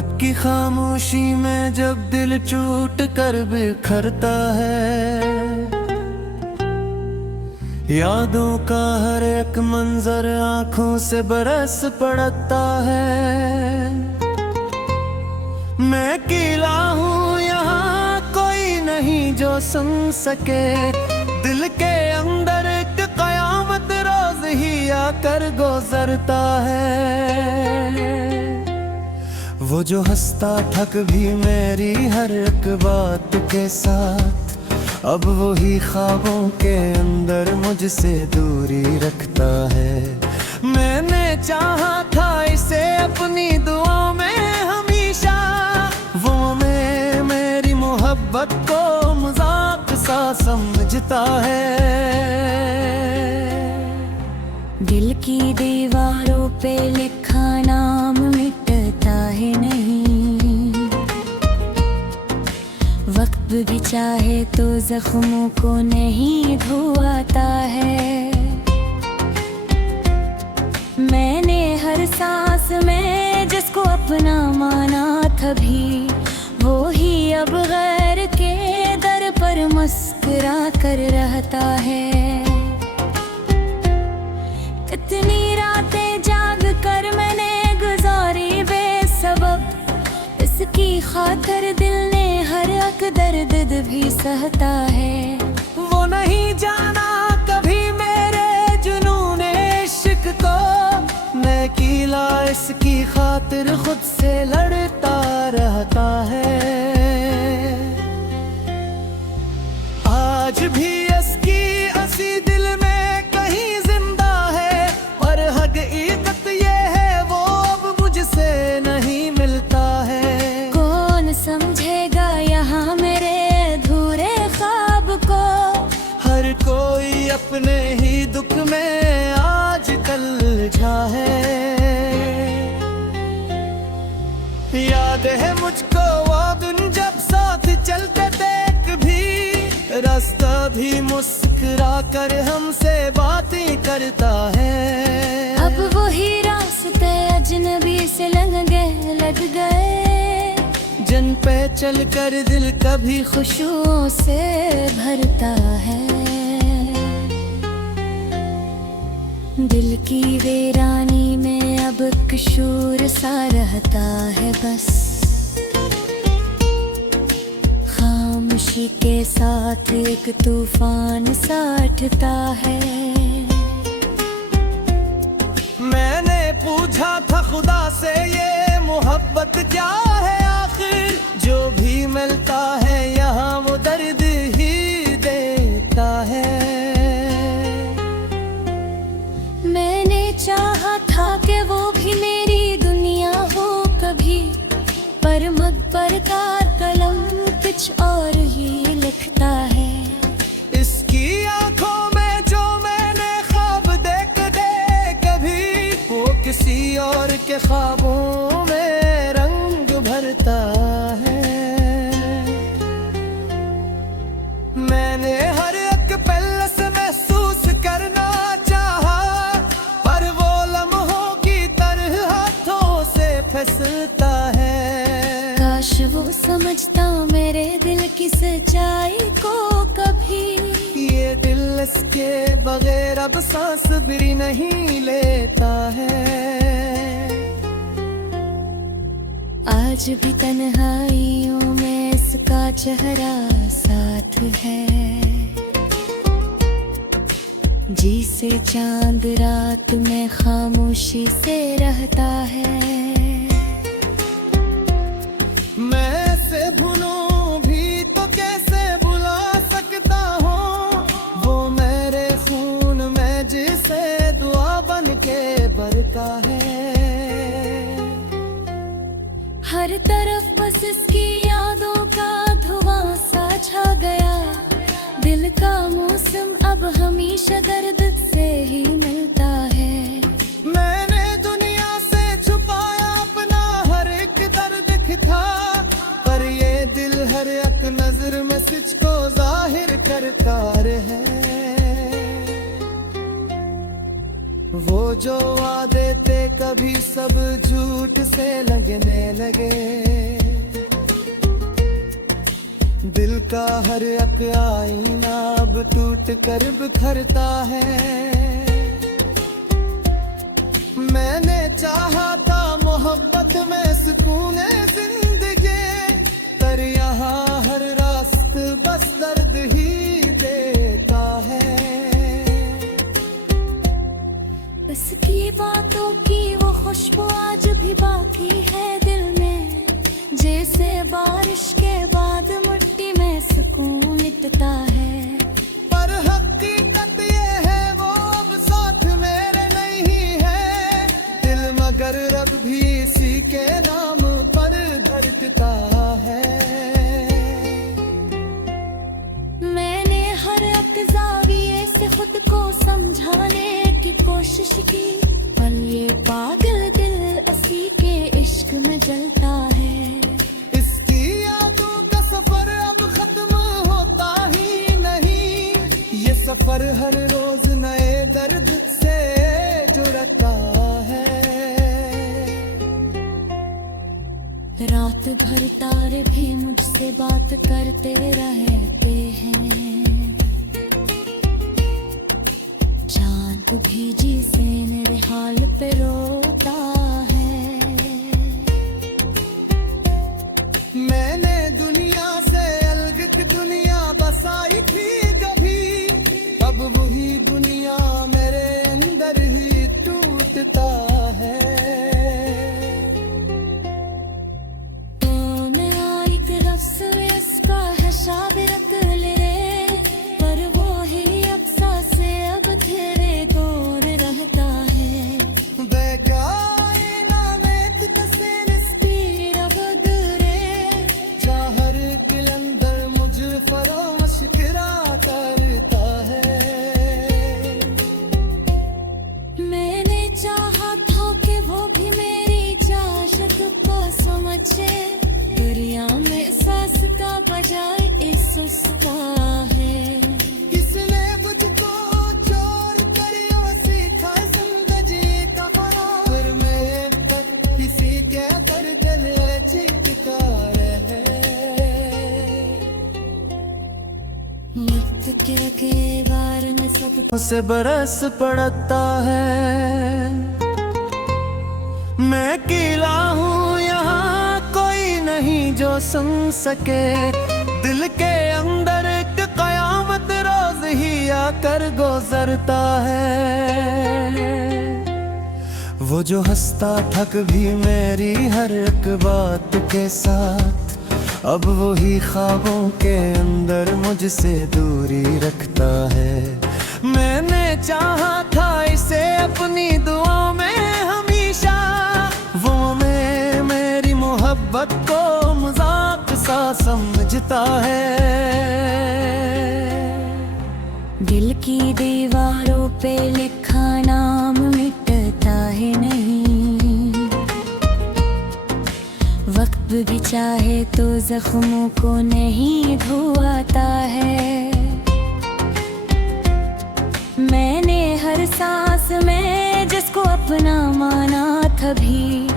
रात की खामोशी में जब दिल टूट कर बिखरता है, यादों का हर एक मंजर आंखों से बरस पड़ता है। मैं अकेला हूँ यहाँ, कोई नहीं जो सुन सके। दिल के अंदर एक कयामत रोज ही आकर गुजरता है। वो जो हंसता थक भी मेरी हर एक बात के साथ, अब वही ख्वाबों के अंदर मुझसे दूरी रखता है। मैंने चाहा था इसे अपनी दुआओं में हमेशा, वो मैं मेरी मोहब्बत को मजाक सा समझता है। दिल की दीवारों पे लिखा नाम मिटता है नहीं, वक्त भी चाहे तो जख्मों को नहीं धोता है। मैंने हर सांस में जिसको अपना माना था भी, वो ही अब गैर के दर पर मुस्कुरा कर रहता है। कितनी रातें जाग कर मैंने गुजारी बेसबब, इसकी खातिर दिल ने हर एक दर्द भी सहता है। वो नहीं जाना कभी मेरे जुनून इश्क को, मैं अकेला इसकी खातिर खुद से लड़ता रहता है। आज भी इसकी हंसी दिल में कहीं जिंदा है, पर हकीकत ये है वो अब मुझसे नहीं मिलता है। कौन समझेगा यहाँ मेरे अधूरे ख्वाब को, हर कोई अपने ही दुख में आज कल उलझा है। याद है मुझको वो दिन जब साथ चलते थे, कभी रास्ता भी मुस्कुरा कर हमसे बातें करता है। अब वही रास्ते अजनबी से लग गए, जिन पे चलकर दिल कभी खुशियों से भरता है। दिल की वीरानी में अब कशूर सा रहता है बस, खामोशी के साथ एक तूफान सा उठता है। मैंने पूछा था खुदा से ये मोहब्बत क्या है आखिर, जो भी मिलता है यहाँ वो दर्द ही देता है। मैंने चाहा था कि वो भी मेरी दुनिया हो कभी, पर मकबर का कलम कुछ और ही लिखता है। इसकी आंखों में जो मैंने ख्वाब देख दे कभी, वो किसी और के ख्वाबों में रंग भरता है। मैंने हर एक पल से महसूस करना चाहा, पर वो लम्हों की तरह हाथों से फिसलता है। काश वो समझता मेरे दिल की सच्चाई को कभी, ये दिल इसके बगैर अब सांस भी नहीं लेता है। आज भी तन्हाइयों में इसका चेहरा साथ है, जिसे चांद रात में खामोशी से रहता है। मैं से भूलूं भी तो कैसे भुला सकता हूँ, वो मेरे खून में जिसे दुआ बन के भरता है। हर तरफ बस इसकी यादों का धुआं सा छा गया, दिल का मौसम अब हमेशा दर्द से ही मिलता है। मैंने दुनिया से छुपाया अपना हर एक दर्द था, पर ये दिल हर एक नजर में सच को जाहिर करता है। वो जो वादे थे कभी सब झूठ से लगने लगे। दिल का हर एक आईना अब टूट कर बिखरता है। मैंने चाहा था मोहब्बत में सुकून जिंदगी, पर यहाँ हर रास्त बस दर्द ही देता है। उसकी बातों की वो खुशबू आज भी बाकी है दिल में, जैसे बारिश के बाद मिट्टी में सुकून लिपटा है। पर हकीकत ये है वो अब साथ मेरे नहीं है। दिल मगर रब भी इसी के नाम पर धड़कता है। मैंने हर एक ज़ाविये से खुद को समझाने की कोशिश की, पर ये पागल दिल असी के इश्क में जलता है। इसकी यादों का सफर अब खत्म होता ही नहीं, ये सफर हर रोज नए दर्द से जुड़ता है। रात भर तारे भी मुझसे बात करते रहते हैं, चांद भी जी से मेरे हाल पे रोता है। मैंने दुनिया से अलग एक दुनिया बसाई थी कभी, अब वही दुनिया मेरे अंदर ही टूटता है। तो मैं आई तरफ से इसका है शाबिरत ले, पर वो ही अफसा से अब तेरे दूर रहता है। बेगाना में कसे निस्ती रब गुरे, जहर के अंदर मुझ फरोश किरा करता है। मैंने चाहा था कि वो भी मेरी चाहत को समझे, दुनिया में सांस का बजाय इस उसका है। किसने मुझको चोर करियो सीखा जिंदगी का फना, फिर मैं किसी के कर गले चीखता रहे। मुक्त के बार में सब उसे बरस पड़ता है। मैं अकेला हूँ यहाँ कोई नहीं जो सुन सके, दिल के अंदर एक कयामत रोज ही आकर गुजरता है। वो जो हंसता था कभी मेरी हर एक बात के साथ, अब वही ख्वाबों के अंदर मुझसे दूरी रखता है। मैंने चाहा था इसे अपनी दुआ में हमेशा, वो मैं मेरी मोहब्बत को मजाक सा समझता है। दिल की दीवारों पे लिखा नाम मिटता है नहीं, वक्त भी चाहे तो जख्मों को नहीं धोता है। मैंने हर सांस में जिसको अपना माना था भी,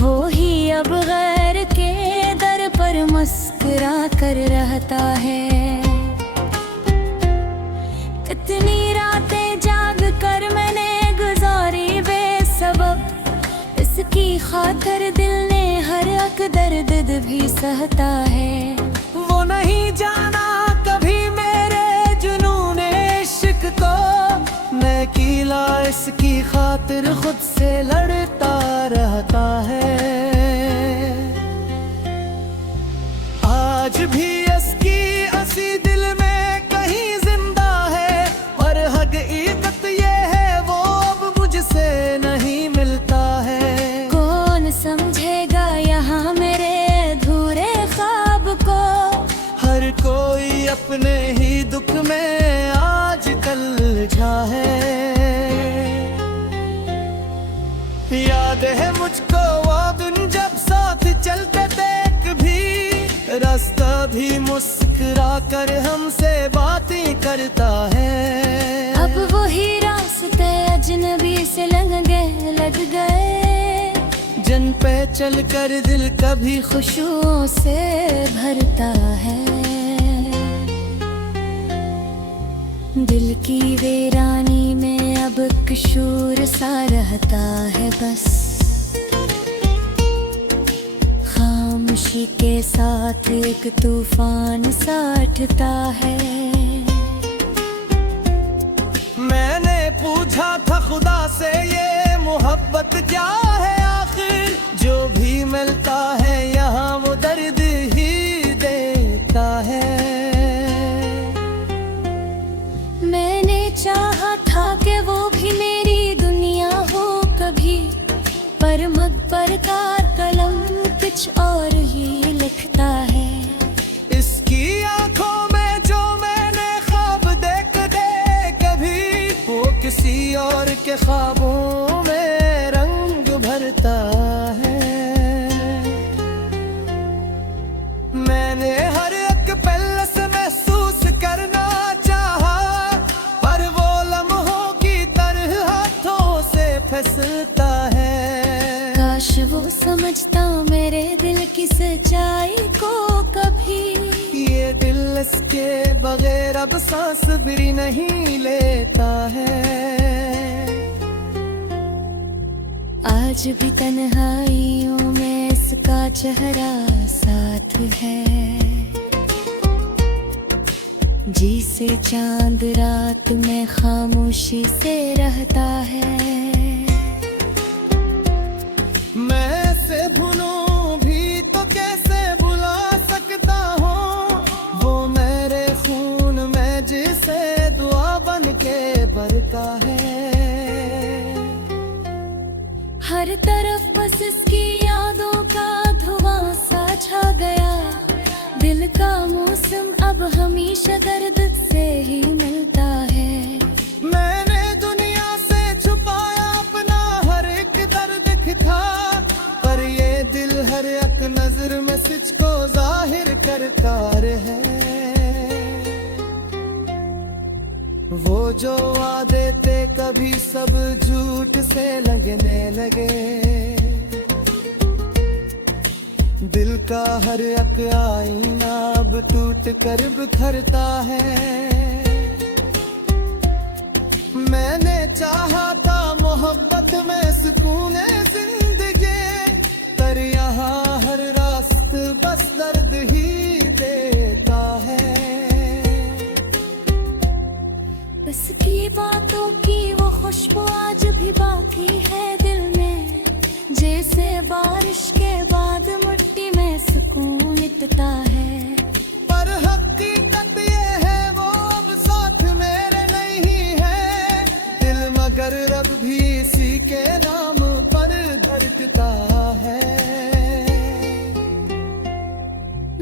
वो ही अब गैर के दर पर मुस्कुरा कर रहता है। कितनी रातें जाग कर मैंने गुजारी बेसबब, इसकी खातिर दिल ने हर एक दर्द भी सहता है। वो नहीं जाना कभी मेरे जुनून इश्क को, मैं अकेला इसकी खातिर खुद से लड़ता रहता है। आज भी इसकी असी दिल में कहीं जिंदा है, पर हकीकत ये है वो अब मुझसे नहीं मिलता है। कौन समझेगा यहाँ मेरे अधूरे ख्वाब को, हर कोई अपने ही दुख में आज कल उलझा है। याद है मुझको वो दिन जब साथ चलते थे कभी, रास्ता भी मुस्कुरा कर हमसे बातें करता है। अब वही रास्ते अजनबी से पे चलकर दिल कभी खुशबुओं से भरता है। दिल की वीरानी में अब एक शूर सा रहता है बस, खामोशी के साथ एक तूफान सा उठता है। मैंने पूछा था खुदा से ये मोहब्बत क्या है आखिर, जो भी मिलता है यहाँ वो दर्द ही देता है। मैंने चाहा था कि वो भी मेरी दुनिया हो कभी, पर मकबर का कलम कुछ और ही लिखता है। इसकी आंखों में जो मैंने ख्वाब देख दे कभी, वो किसी और के ख्वाबों में रंग भरता है। मैंने हर एक पल से महसूस करना चाहा, पर वो लम्हों की तरह हाथों से फिसलता है। काश वो समझता मेरे दिल की सच्चाई को कभी, ये दिल इसके बगैर अब सांस भी नहीं लेता है। आज भी तन्हाइयों में इसका चेहरा साथ है, जिसे चांद रात में खामोशी से रहता है। मैं से भूलूं भी तो कैसे भुला सकता हूँ, वो मेरे खून में जिसे दुआ बन के भरता है। हर तरफ बस इसकी यादों का धुआं सा छा गया, दिल का मौसम अब हमेशा दर्द से ही मिलता है। मैंने दुनिया से छुपाया अपना हर एक दर्द था, पर ये दिल हर एक नजर में सच को जाहिर करता है। वो जो वादे थे कभी सब झूठ से लगने लगे, दिल का हर एक आईना अब टूट कर बिखरता है। मैंने चाहा था मोहब्बत में सुकून जिंदगी, पर यहाँ हर रास्त बस दर्द ही देता है। बस की बातों की वो खुशबू आज भी बाकी है दिल में, जैसे बारिश के बाद मिट्टी में सुकून लिपटा है। पर हकीकत ये है वो अब साथ मेरे नहीं है, दिल मगर रब भी इसी के नाम पर धड़कता है।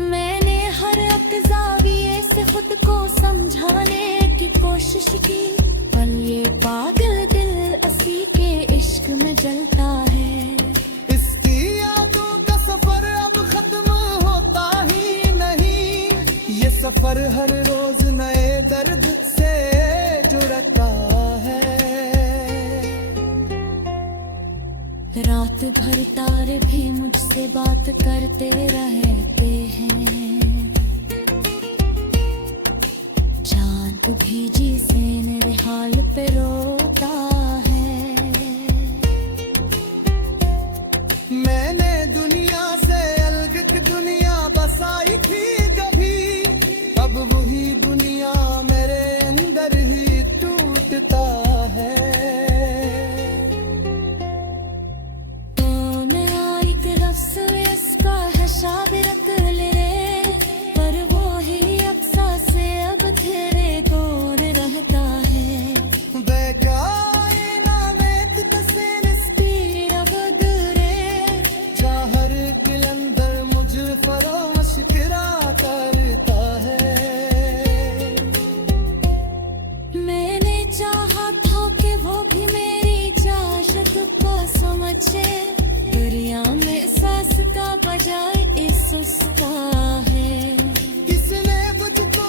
मैंने हर एक ज़ाविये से खुद को समझाने की कोशिश की, पर ये पागल दिल असी के इश्क में जलता है। इसकी यादों का सफर अब खत्म होता ही नहीं, ये सफर हर रोज नए दर्द से जुड़ता है। रात भर तारे भी मुझसे बात करते रहते हैं, चांद भी जिसे मेरे हाल पे रोता है। मैंने दुनिया से अलग एक दुनिया बसाई थी कभी, अब वही दुनिया मेरे अंदर ही टूटता है। तो मैं एक लफ्ज़ इसका है शाबिरत ले, पर वो ही अक्सा से अब तेरे दूर रहता है। मैंने चाहा था कि वो भी मेरी चाहत को समझे, दुनिया में सांस का बजाय इस उसका है। किसने मुझको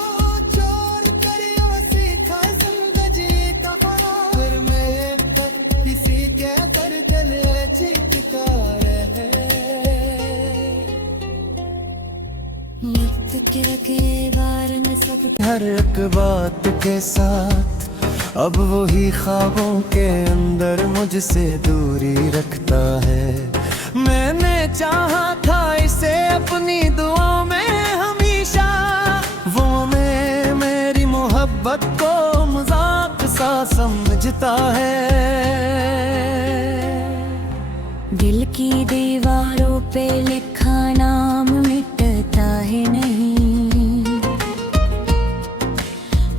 चोर करियो सीखा जिंदगी का फरार, फिर मैं किसी के कर चले चीखता रहे। हर एक बात के साथ अब वही ख्वाबों के अंदर मुझसे दूरी रखता है। मैंने चाहा था इसे अपनी दुआओं में हमेशा, वो मेरी मोहब्बत को मजाक सा समझता है। दिल की दीवारों पे लिखा नाम मिटता है नहीं,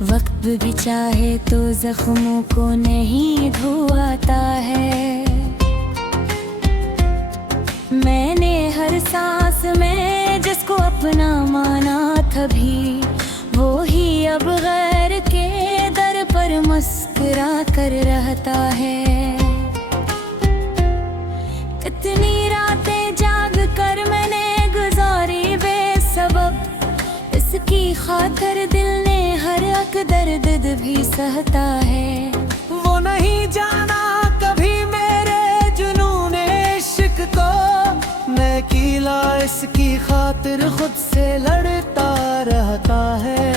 वक्त भी चाहे तो जख्मों को नहीं धोता है। मैंने हर सांस में जिसको अपना माना था भी, वो ही अब गैर के दर पर मुस्कुरा कर रहता है। कितनी रातें जाग कर मैंने गुजारी बेसबब, इसकी खातिर दिल ने हर एक दर्द भी सहता है। वो नहीं जाना कभी मेरे जुनून इश्क को, मैं कीला इसकी खातिर खुद से लड़ता रहता है।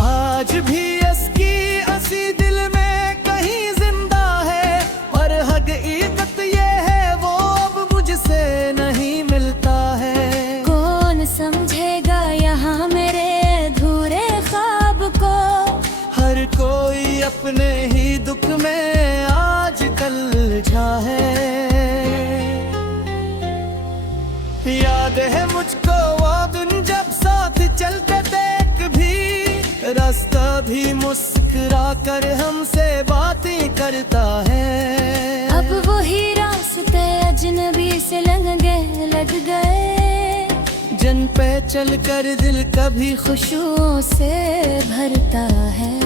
आज भी इसकी हंसी दिल में कहीं जिंदा है, पर हकीकत ये है वो अब मुझसे नहीं मिलता है। कौन समझेगा यहाँ मेरे अधूरे ख्वाब को, हर कोई अपने ही दुख में आजकल उलझा है। याद है मुझको वो दिन जब साथ चलते थे, कभी रास्ता भी मुस्कुरा कर हमसे बातें करता है। अब वही रास्ते अजनबी से लग गए, जिन पे चलकर दिल कभी खुशियों से भरता है।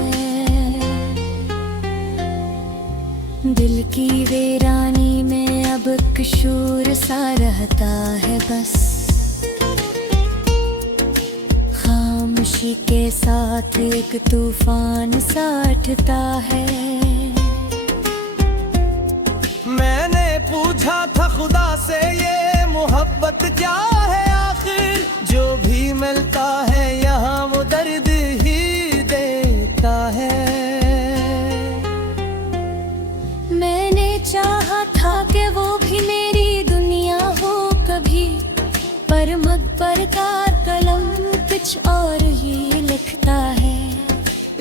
दिल की वीरानी में अब किशोर सा रहता है बस, खामोशी के साथ एक तूफान सा उठता है। मैंने पूछा था खुदा से ये मोहब्बत क्या है आखिर, जो भी मिलता है यहाँ वो दर्द ही देता है। मैंने चाहा था कि वो भी मेरी दुनिया हो कभी, पर मकबर का कलम कुछ और ही लिखता है।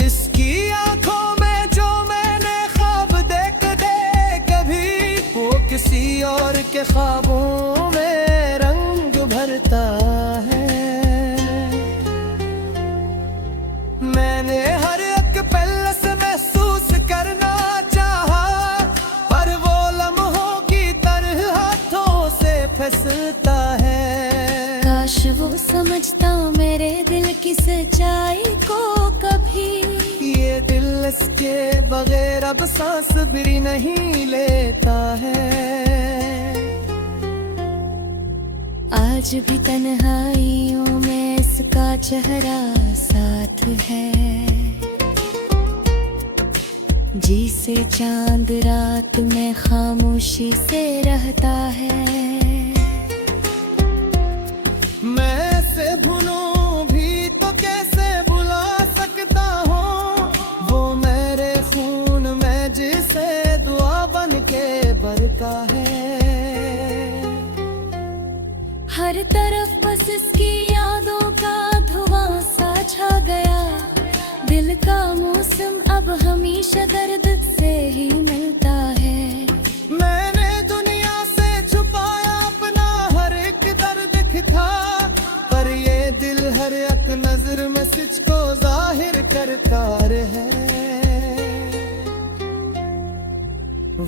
इसकी आंखों में जो मैंने ख्वाब देख दे कभी, वो किसी और के ख्वाबों में रंग भरता है। मैंने हर एक पल से महसूस करना चाहा, पर वो लम्हों की तरह हाथों से फिसलता है। काश वो समझता मेरे दिल की सच्चाई को कभी, ये दिल इसके बगैर अब सांस भी नहीं लेता है। आज भी तन्हाइयों में इसका चेहरा साथ है, जिसे चांद रात में खामोशी से रहता है। मैं से भूलूं भी तो कैसे भुला सकता हूँ, वो मेरे खून में जिसे दुआ बन के भरता है। हर तरफ बस इसकी यादों का धुआं सा छा गया, दिल का मौसम अब हमेशा दर्द से ही मिलता है। मैंने दुनिया से छुपाया अपना हर एक दर्द था, पर ये दिल हर एक नजर में सच को जाहिर करता है।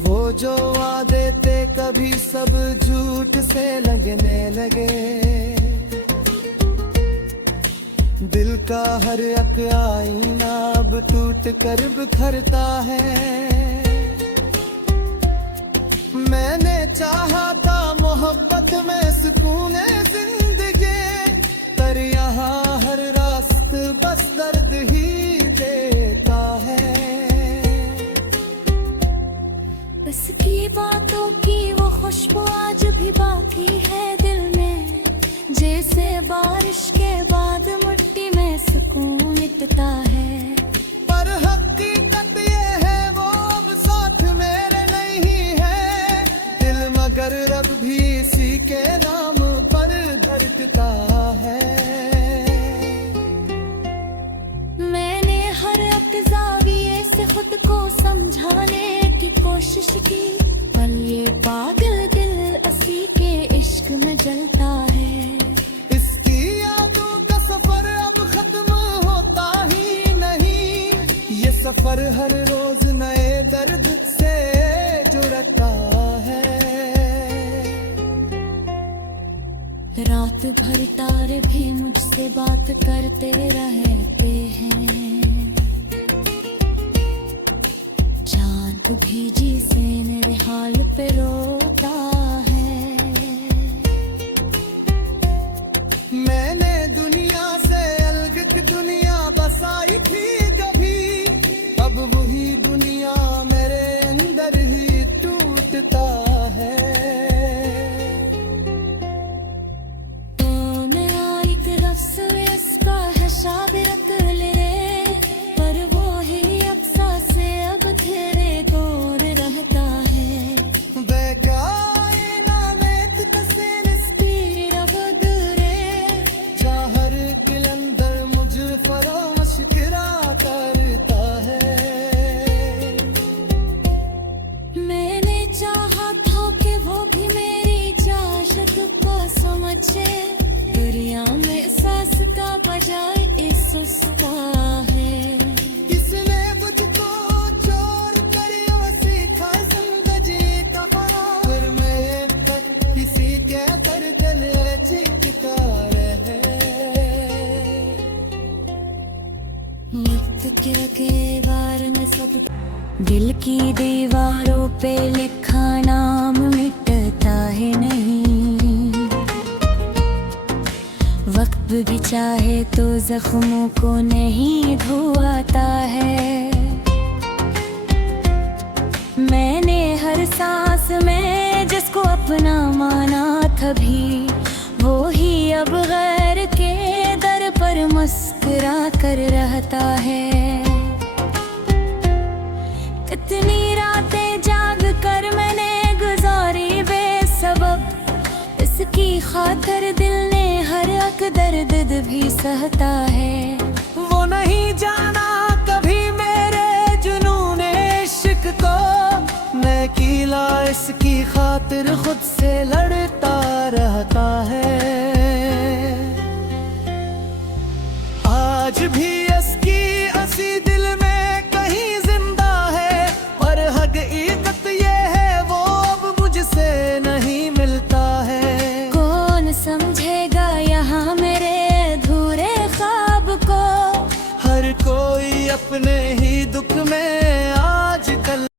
वो जो वादे थे कभी सब झूठ से लगने लगे, दिल का हर एक आईना अब टूट कर बिखरता है। मैंने चाहा था मोहब्बत में सुकून जिंदगी, पर यहाँ हर रास्त बस दर्द ही देता है। उसकी बातों की वो खुशबू आज भी बाकी है दिल में, जैसे बारिश के बाद के नाम पर धड़कता है। मैंने हर वक्त ज़ाविये से खुद को समझाने की कोशिश की, पर ये पागल दिल असी के इश्क में जलता है। इसकी यादों का सफर अब खत्म होता ही नहीं, ये सफर हर रोज नए दर्द से जुड़ता है। रात भर तारे भी मुझसे बात करते रहते हैं, चांद भी जी से मेरे हाल पे रोता है। मैंने दुनिया से अलग एक दुनिया बसाई थी कभी, अब वही दुनिया मेरे अंदर ही टूटता है। तो मेरा एक रफ्स इसका है शाबिरत ले रे, पर वो ही अक्सा से अब तेरे दूर रहता है। बेकाए नामेत कसे निस्ती रब दुरे, जाहर किलंदर मुझ फरोश किरा करता है। मैंने चाहा था कि वो भी मेरी चाहत को समझे, दुनिया में सांस का बजाय इस उसका है। किसने मुझको चोर करियो सीखा जिंदगी का फरार में, किसी के कर गले चीखता रहे। मुत्तकिर के बार में सब दिल की दीवारों पे लिखा नाम मिटता है नहीं, वक्त भी चाहे तो जख्मों को नहीं धोता है। मैंने हर सांस में जिसको अपना माना था भी, वो ही अब गैर के दर पर मुस्कुरा कर रहता है। कितनी रातें जाग कर मैंने गुजारी बेसबब, इसकी खातिर दिल ने हर एक दर्द भी सहता है। वो नहीं जाना कभी मेरे जुनून इश्क को, मैं कीला इसकी खातिर खुद से लड़ता रहता है। आज भी इसकी असी दिल में कहीं जिंदा है, पर हकीकत ये है वो अब मुझसे नहीं मिलता है। कौन समझेगा यहाँ मेरे अधूरे ख्वाब को, हर कोई अपने ही दुख में